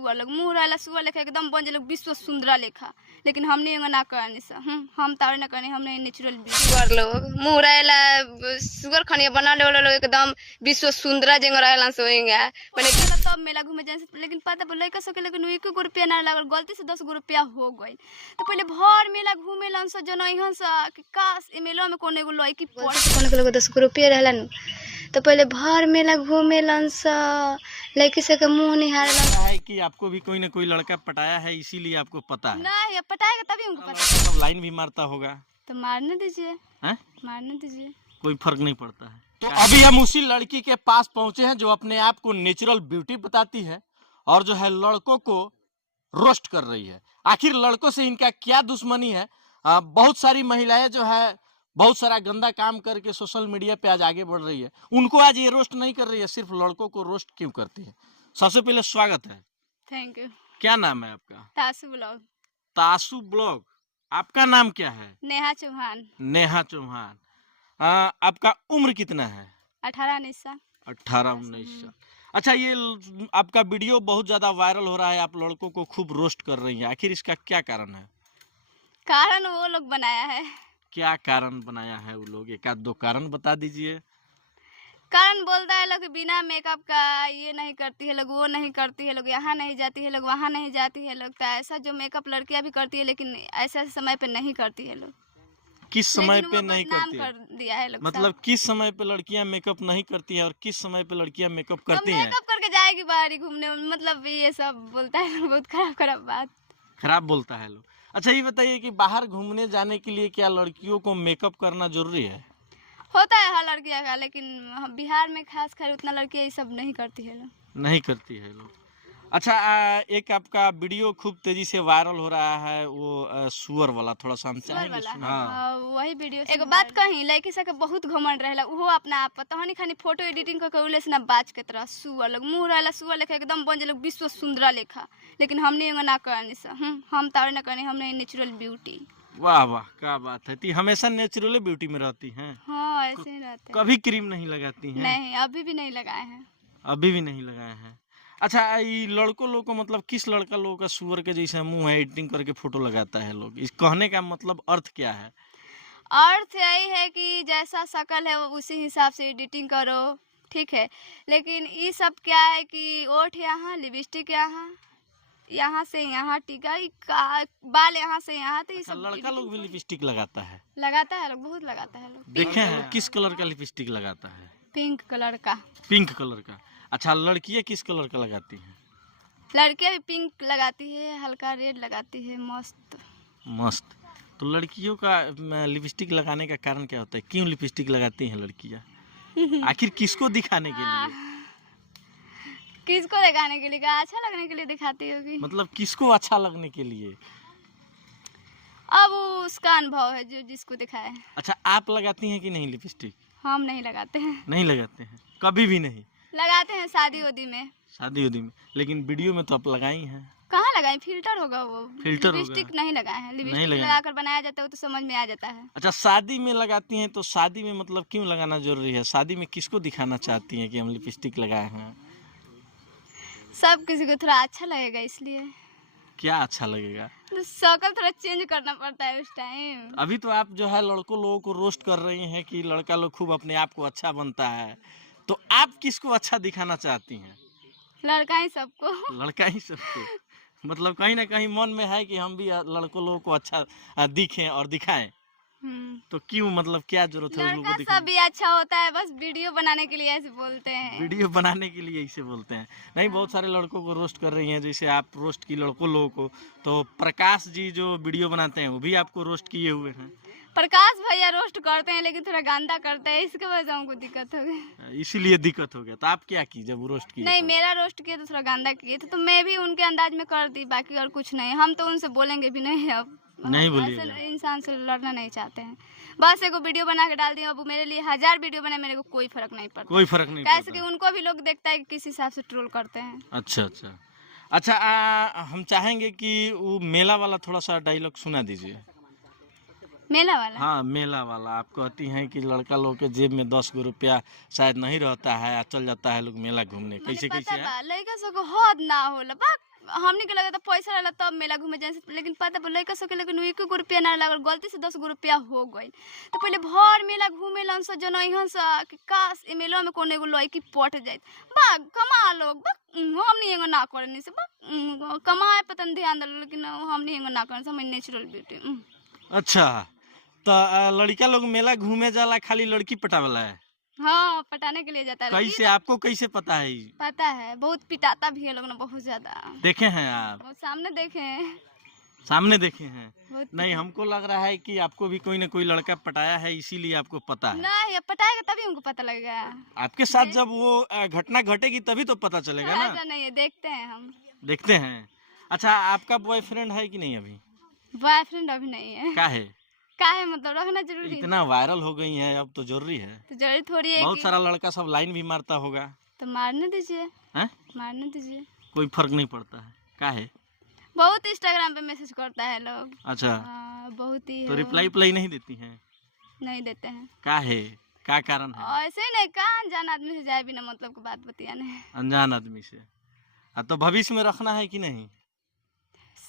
सुअर लोग, मुँह रहेला सुअर लेखा एकदम बन लोग विश्व सुंदरा लेखा, लेकिन हमने ना करनी सा हम तारे ना करनी, हमने नेचुरल सुअर लोग मुँह रहेला सुअर खनिया बना ले लोग एकदम विश्व सुंदरा जंग रहेला सोएंगे माने तब मेला घूमे जाए। लेकिन पता पर लइका सके लेकिन 1 गो रुपया ना लागल, गलती से 10 गो रुपया हो गई। तो पहले भर मेला घूमे लन से जन इहन से कि काश ए मेला में कोनो एगो लइकी पड़े कोनो लोग 10 गो रुपया रहला न, तो पहले भर मेला घूमे लन से लड़की से मुंह निहार है कि आपको भी कोई ना कोई लड़का पटाया है, इसीलिए आपको पता है। नहीं, अब पटाएगा तभी हमको पता। तो लाइन भी मारता होगा तो मारने दीजिए, हैं? मारने दीजिए, कोई फर्क नहीं पड़ता है। तो अभी हम उसी लड़की के पास पहुंचे हैं जो अपने आप को नेचुरल ब्यूटी बताती है और जो है लड़कों को रोस्ट कर रही है। आखिर लड़कों से इनका क्या दुश्मनी है? बहुत सारी महिलाएं जो है बहुत सारा गंदा काम करके सोशल मीडिया पे आज आगे बढ़ रही है, उनको आज ये रोस्ट नहीं कर रही है, सिर्फ लड़कों को रोस्ट क्यों करती है? सबसे पहले स्वागत है। Thank you. क्या नाम है आपका? तासु ब्लॉग। तासु ब्लॉग। आपका नाम क्या है? नेहा चौहान। नेहा चौहान। आपका उम्र कितना है? 18-19 साल। 18-19 साल। अच्छा, ये आपका वीडियो बहुत ज्यादा वायरल हो रहा है, आप लड़कों को खूब रोस्ट कर रही हैं, आखिर इसका क्या कारण है? कारण वो लोग बनाया है। क्या कारण बनाया है वो लोग? एक आध दो कारण बता दीजिए। कारण बोलता है लोग बिना मेकअप का ये नहीं करती है लोग, वो नहीं करती है लोग, यहाँ नहीं जाती है लोग, वहाँ नहीं जाती है लोग। तो ऐसा जो मेकअप लड़कियां भी करती है लेकिन ऐसे समय पे नहीं करती है लोग। किस समय पे नहीं करती है? कर दिया है लोग। मतलब किस समय पे लड़कियां मेकअप नहीं करती है और किस समय पे लड़कियां मेकअप करती हैं? मेकअप करके जाएगी बाहर घूमने, मतलब ये सब बोलता है बहुत खराब खराब बात। खराब बोलता है लोग। अच्छा, ये बताइए कि बाहर घूमने जाने के लिए क्या लड़कियों को मेकअप करना जरूरी है? होता है हर लड़कियां का, लेकिन बिहार में खास कर उतना लड़कियां ये सब नहीं करती है लोग। नहीं करती है लोग। अच्छा, एक आपका वीडियो खूब तेजी से वायरल हो रहा है, वो सुअर वाला, थोड़ा सा हम चाहेंगे। हाँ, वही वीडियो। एक बात कही, लड़की सब के बहुत घमंड रहेला, उहो अपना आप तहनी खानी फोटो एडिटिंग करके उले से ना बाज के तरह सुअर लोग, मुंह रहेला सुअर लेखा एकदम बन लोग विश्व सुंदरा लेखा, लेकिन हमने ना करनी सा हम तारे ना करनी, हमने नेचुरल ब्यूटी। वाह वाह, क्या बात है। ती हमेशा नेचुरल ब्यूटी में रहती हैं? हाँ, ऐसे ही रहते हैं। कभी क्रीम नहीं लगाती हैं? नहीं, अभी भी नहीं लगाए हैं। अभी भी नहीं लगाए हैं। अच्छा, ये लड़कों लोग को मतलब किस लड़का लोगों का सुअर के जैसा मुंह है, एडिटिंग करके फोटो लगाता है लोग, इस कहने का मतलब अर्थ क्या है? अर्थ यही है कि जैसा शक्ल है वो उसी हिसाब से एडिटिंग करो, ठीक है। लेकिन ये सब क्या है कि ओठ यहाँ, लिपस्टिक यहाँ से यहाँ, टीका, बाल यहाँ से यहाँ, तो ये सब लड़का लोग भी लिपस्टिक लगाता है? लगाता है लोग, बहुत लगाता है लोग। देखे हैं? किस कलर का लिपस्टिक लगाता है? पिंक कलर का। पिंक कलर का। अच्छा, लड़कियां किस कलर का लगाती हैं? लड़कियां भी पिंक लगाती है, हल्का रेड लगाती है, मस्त मस्त। तो लड़कियों का लिपस्टिक लगाने का कारण क्या होता है? क्यों लिपस्टिक लगाती हैं लड़कियां? आखिर किसको दिखाने के लिए? किसको दिखाने के लिए? अच्छा लगने के लिए दिखाती होगी। मतलब किसको अच्छा लगने के लिए? अब उसका अनुभव है जो जिसको दिखाए। अच्छा, आप लगाती हैं कि नहीं लिपस्टिक? हम नहीं लगाते हैं। नहीं लगाते हैं? कभी भी नहीं? लगाते हैं शादी उदी में। शादी उदी में? लेकिन वीडियो में तो आप लगाई हैं। कहाँ लगाए? फिल्टर होगा वो। फिल्टर लिपस्टिक नहीं लगाए हैं। लिपस्टिक नहीं लगाकर बनाया जाता है तो समझ में आ जाता है। अच्छा, शादी में लगाती हैं तो शादी में मतलब क्यों लगाना जरूरी है? शादी में किसको दिखाना चाहती हैं कि हम लिपस्टिक लगाए हैं? सब किसी को थोड़ा अच्छा लगेगा इसलिए। क्या अच्छा लगेगा? तो शक्ल थोड़ा चेंज करना पड़ता है उस टाइम। अभी तो आप जो है लड़कों लोगों को रोस्ट कर रही हैं कि लड़का लोग खूब अपने आप को अच्छा बनता है, तो आप किसको अच्छा दिखाना चाहती हैं? लड़का ही सबको। लड़का ही सबको? मतलब कहीं ना कहीं मन में है कि हम भी लड़कों लोगों को अच्छा दिखें और दिखाएं, तो क्यों, मतलब क्या जरूरत है लड़का सब भी अच्छा होता है, बस वीडियो बनाने के लिए ऐसे बोलते हैं। वीडियो बनाने के लिए ऐसे बोलते हैं? नहीं, बहुत सारे लड़कों को रोस्ट कर रही हैं, जैसे आप रोस्ट की लड़कों लोगों को, तो प्रकाश जी जो वीडियो बनाते हैं वो भी आपको रोस्ट किए हुए हैं। प्रकाश भैया रोस्ट करते हैं लेकिन थोड़ा गंदा करते हैं, इसके वजह से हमको दिक्कत हो गई। इसीलिए दिक्कत हो गया। तो आप क्या की जब वो रोस्ट किए? नहीं, मेरा रोस्ट किए तो थोड़ा गंदा किए थे, तो मैं भी उनके अंदाज में कर दी, बाकी और कुछ नहीं। हम तो उनसे बोलेंगे भी नहीं, अब नहीं बोलिएगा। इंसान से लड़ना नहीं चाहते हैं, बस एगो वीडियो बना के डाल दिया। अब मेरे लिए 1000 वीडियो बने, मेरे को कोई फर्क नहीं पड़ता। कोई फर्क नहीं कैसे कि उनको भी लोग देखता है कि किस हिसाब से ट्रोल करते हैं। अच्छा अच्छा अच्छा। हम चाहेंगे कि वो मेला वाला थोड़ा सा डायलॉग सुना दीजिए। मेला वाला? हाँ, मेला वाला। आप कहती हैं कि लड़का लोग के जेब में 10 गो रुपया शायद नहीं रहता है, चल जाता है लोग मेला घूमने, कैसे कैसे है? लड़का सब हद ना होला, हमने के लगा था पैसा रहला तब मेला घूमे जाए से, लेकिन पता पर लड़का सब के लेकिन 1 रुपया ना लागल, गलती से 10 रुपया हो गई। तो पहले भर मेला घूमे लन से जनइहन से कि काश ए मेला में कोनो एगो लड़की पट जाए, बा कमा लोग बा हमने एगो ना करनी से, बा कमाए पे तन ध्यान दल, लेकिन हमने एगो ना करनी से, हम नेचुरल ब्यूटी। अच्छा, तो लड़का लोग मेला घूमे जाला खाली लड़की पटावेला है? हाँ, पटाने के लिए जाता है। कैसे, आपको कैसे पता है? पता है, बहुत पिटाता भी है लोग ना, बहुत ज्यादा। देखे हैं आप? बहुत सामने देखे हैं। सामने देखे हैं? बहुत नहीं, हमको लग रहा है कि आपको भी कोई ना कोई लड़का पटाया है, इसीलिए आपको पता है। नहीं, अब पटाएगा तभी हमको पता लगेगा। आपके साथ जब वो घटना घटेगी तभी तो पता चलेगा ना। ऐसा नहीं है, देखते हैं हम। देखते हैं। अच्छा, आपका बॉयफ्रेंड है कि नहीं अभी? बॉयफ्रेंड अभी नहीं है। क्या है? काहे मतलब रखना जरूरी है? इतना वायरल हो गई है अब तो जरूरी है। तो जरूरी थोड़ी है बहुत कि सारा लड़का सब लाइन भी मारता होगा। तो मारने दीजिए। हैं? मारने दीजिए, कोई फर्क नहीं पड़ता है। क्या है? बहुत इंस्टाग्राम पे मैसेज करता है लोग। अच्छा, हाँ, बहुत ही तो है। रिप्लाई नहीं देती हैं? नहीं देते हैं। क्या है? क्या कारण है? ऐसे ही नहीं, कहाँ अनजान आदमी से जाए बिना मतलब की बात बतियाने। अनजान आदमी से? तो भविष्य में रखना है कि नहीं?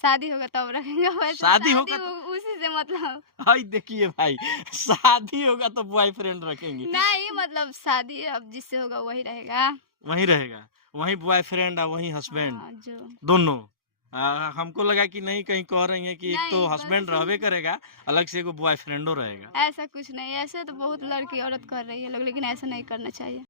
शादी होगा तब रखेंगे। वैसे शादी होगा उसी से मतलब हाय देखिए भाई, शादी होगा तो बॉयफ्रेंड रखेंगे? नहीं, मतलब शादी अब जिससे होगा वही रहेगा। वही रहेगा, वही बॉयफ्रेंड और वही हस्बैंड, हाँ, जो दोनों। हमको लगा कि नहीं, कहीं कह रही है कि एक तो नहीं, हस्बैंड बस- रहबे करेगा, अलग से एगो बॉयफ्रेंडो रहेगा। ऐसा कुछ नहीं, ऐसे तो बहुत लड़की औरत कर रही है लोग, लेकिन ऐसा नहीं करना चाहिए।